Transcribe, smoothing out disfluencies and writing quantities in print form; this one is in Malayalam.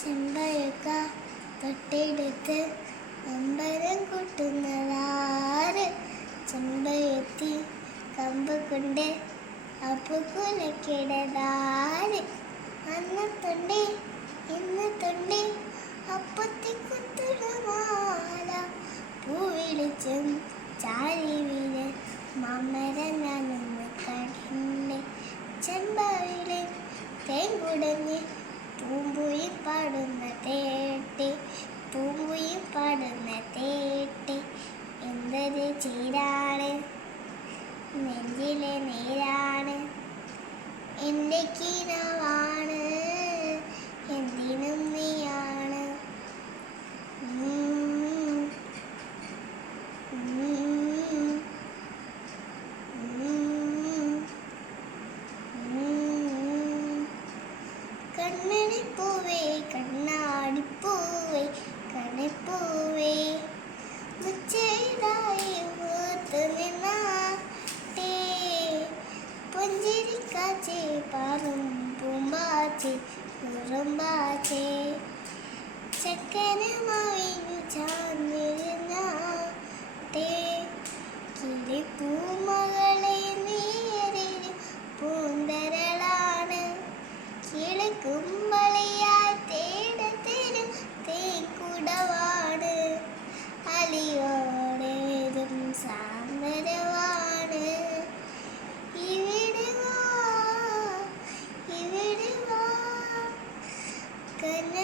ചെമ്പഴുക്ക തൊട്ടെടുത്ത് അമ്പരം കൂട്ടുന്നതാര്? ചെമ്പഴുത്തി കമ്പ് കൊണ്ട് അപ്പുകുലക്കിടതാര്? അന്നത്തുണ്ട് ഇന്നത്തുണ്ട് അപ്പത്തിക്കുത്തുമാല പൂവിളിച്ചും ചാരി വീര് മാമരം ഞാനൊന്ന് കണ്ട് ചെമ്പവിളി തേൻകുടഞ്ഞ് പൂമ്പുയി പാടുന്ന തേട്ടി പൂമ്പുയി പാടുന്ന തേട്ടി എന്തൊരു ചീരാണ് നെഞ്ചിലെ നീരാണ് എൻ്റെ കിനാവാണ് എന്തിനും നീയാണ്. കണ്മണിപ്പൂവേ കണ്ണാടിപ്പൂവേ കണിപ്പൂവേ മുച്ചൈതായി മൂത്ത് നിന്നാട്ടേ പുഞ്ചിരിക്കാച്ചേ പാറും പൂമ്പാച്ചേ കുറുമ്പാച്ചേ ചക്കരമാവിനു ചാന്നിരുന്നാട്ടേ കിളിപ്പൂമകളെ നേരിൽ പൂന്തരളാണ് കിളിക്കുമ്പളിയായി തേടത്തരും തേക്കുടവാണ് അലിയോടേതും സാന്ദരവാണ്. ഇവിടെ വാ കന